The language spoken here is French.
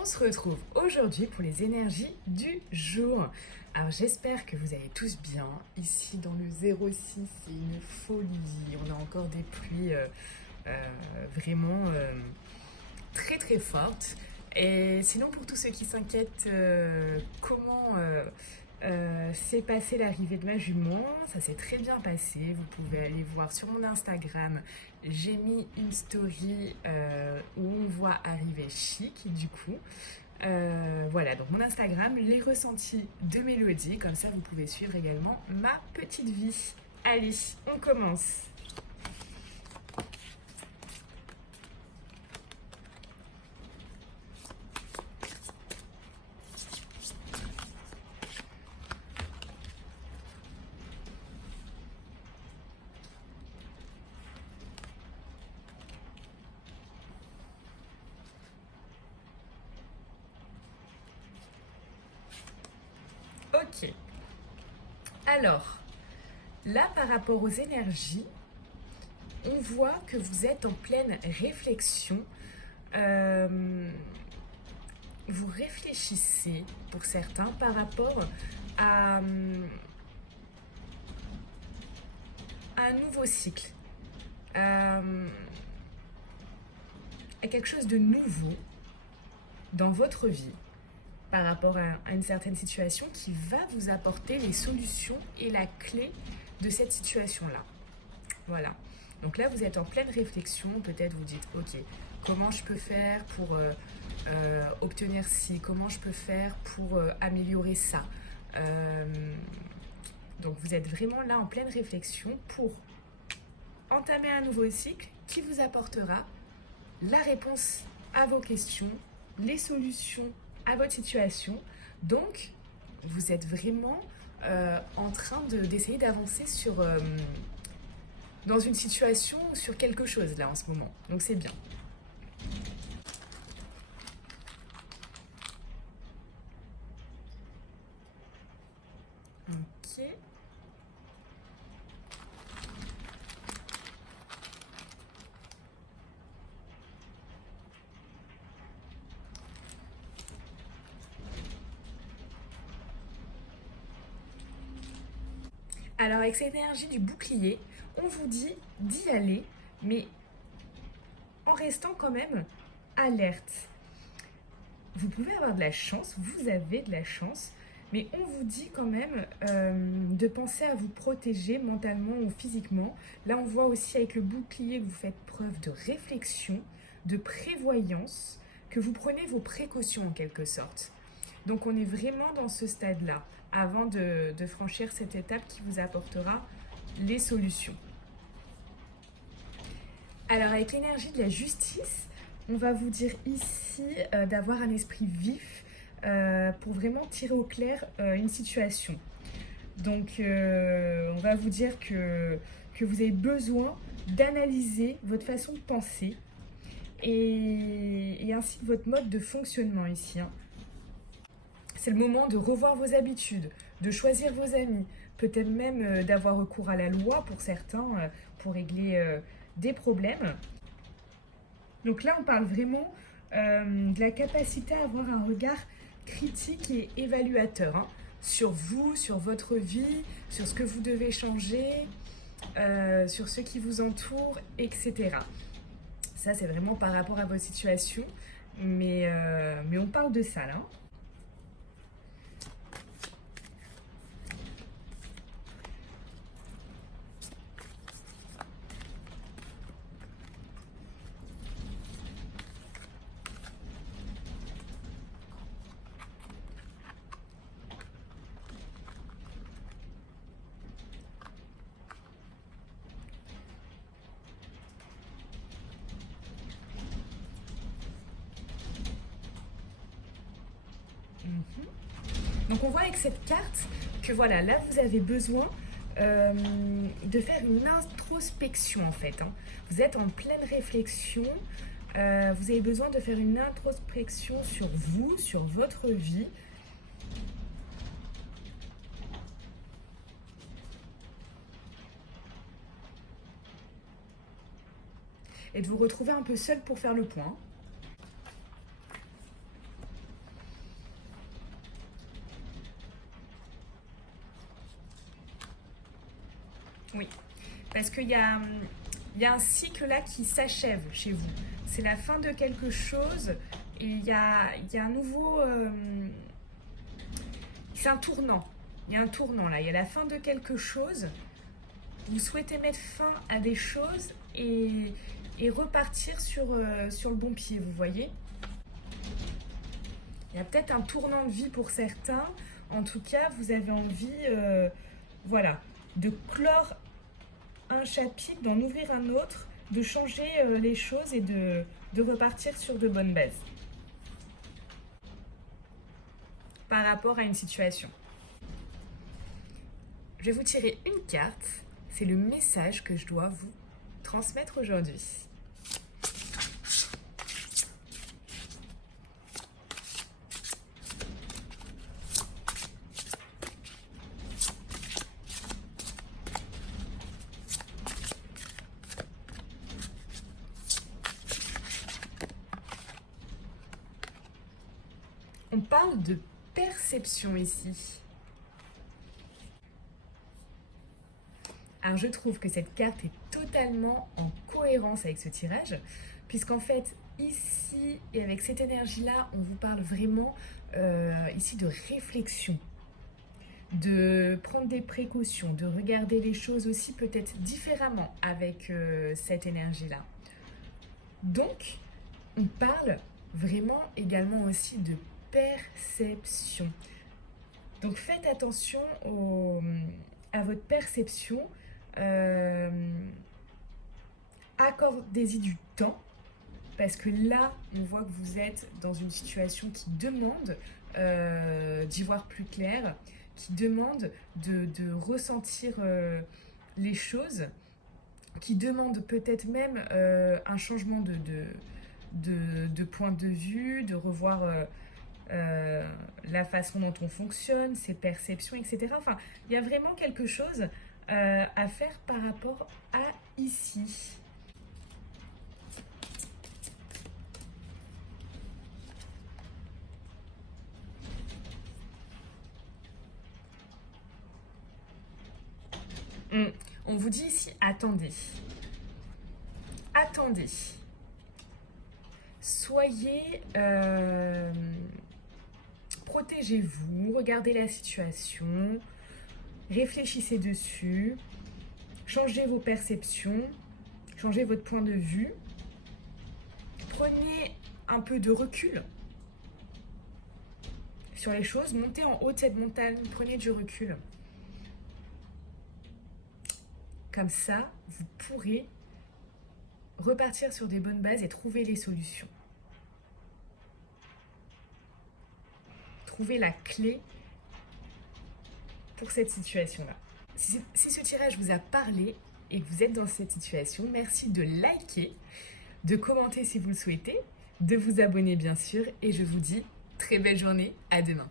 On se retrouve aujourd'hui pour les énergies du jour. Alors j'espère que vous allez tous bien. Ici dans le 06, c'est une folie. On a encore des pluies vraiment très très fortes. Et sinon pour tous ceux qui s'inquiètent comment s'est passée l'arrivée de ma jument, ça s'est très bien passé. Vous pouvez aller voir sur mon Instagram. J'ai mis une story où on voit arriver Chic du coup. Voilà, donc mon Instagram, les ressentis de Mélodie, comme ça vous pouvez suivre également ma petite vie. Allez, on commence. Ok. Alors, là par rapport aux énergies, on voit que vous êtes en pleine réflexion. Vous réfléchissez, pour certains, par rapport à, à un nouveau cycle, à quelque chose de nouveau dans votre vie par rapport à une certaine situation qui va vous apporter les solutions et la clé de cette situation-là. Voilà. Donc là, vous êtes en pleine réflexion. Peut-être vous dites, ok, comment je peux faire pour obtenir ci? Comment je peux faire pour améliorer ça? Donc vous êtes vraiment là en pleine réflexion pour entamer un nouveau cycle qui vous apportera la réponse à vos questions, les solutions à votre situation. Donc, vous êtes vraiment en train d'essayer d'avancer dans une situation, sur quelque chose là en ce moment. Donc, c'est bien. Ok. Alors, avec cette énergie du bouclier, on vous dit d'y aller, mais en restant quand même alerte. Vous pouvez avoir de la chance, vous avez de la chance, mais on vous dit quand même de penser à vous protéger mentalement ou physiquement. Là, on voit aussi avec le bouclier que vous faites preuve de réflexion, de prévoyance, que vous prenez vos précautions en quelque sorte. Donc, on est vraiment dans ce stade-là, avant de franchir cette étape qui vous apportera les solutions. Alors, avec l'énergie de la justice, on va vous dire ici d'avoir un esprit vif pour vraiment tirer au clair une situation. Donc, on va vous dire que vous avez besoin d'analyser votre façon de penser et ainsi que votre mode de fonctionnement ici. C'est le moment de revoir vos habitudes, de choisir vos amis, peut-être même d'avoir recours à la loi pour certains pour régler des problèmes. Donc là, on parle vraiment de la capacité à avoir un regard critique et évaluateur sur vous, sur votre vie, sur ce que vous devez changer, sur ceux qui vous entourent, etc. Ça, c'est vraiment par rapport à votre situation, mais on parle de ça là. Donc on voit avec cette carte que voilà, là vous avez besoin de faire une introspection en fait. Vous êtes en pleine réflexion, vous avez besoin de faire une introspection sur vous, sur votre vie. Et de vous retrouver un peu seul pour faire le point. Oui, parce il y a un cycle là qui s'achève chez vous. C'est la fin de quelque chose et il y a un nouveau... c'est un tournant. Il y a un tournant là. Il y a la fin de quelque chose. Vous souhaitez mettre fin à des choses et repartir sur le bon pied, vous voyez. Il y a peut-être un tournant de vie pour certains. En tout cas, vous avez envie, voilà, de clore un chapitre, d'en ouvrir un autre, de changer les choses et de repartir sur de bonnes bases par rapport à une situation. Je vais vous tirer une carte. C'est le message que je dois vous transmettre aujourd'hui. On parle de perception ici. Alors je trouve que cette carte est totalement en cohérence avec ce tirage, puisqu'en fait, ici et avec cette énergie-là, on vous parle vraiment ici de réflexion, de prendre des précautions, de regarder les choses aussi peut-être différemment avec cette énergie-là. Donc, on parle vraiment également aussi de perception. Donc faites attention à votre perception. Accordez-y du temps parce que là on voit que vous êtes dans une situation qui demande d'y voir plus clair, qui demande de ressentir les choses, qui demande peut-être même un changement de point de vue, de revoir la façon dont on fonctionne, ses perceptions, etc. Enfin, il y a vraiment quelque chose à faire par rapport à ici. On vous dit ici, attendez. Attendez. Soyez... protégez-vous, regardez la situation, réfléchissez dessus, changez vos perceptions, changez votre point de vue, prenez un peu de recul sur les choses, montez en haut de cette montagne, prenez du recul. Comme ça, vous pourrez repartir sur des bonnes bases et trouver les solutions. Trouver la clé pour cette situation-là. Si ce tirage vous a parlé et que vous êtes dans cette situation, merci de liker, de commenter si vous le souhaitez, de vous abonner bien sûr, et je vous dis très belle journée, à demain.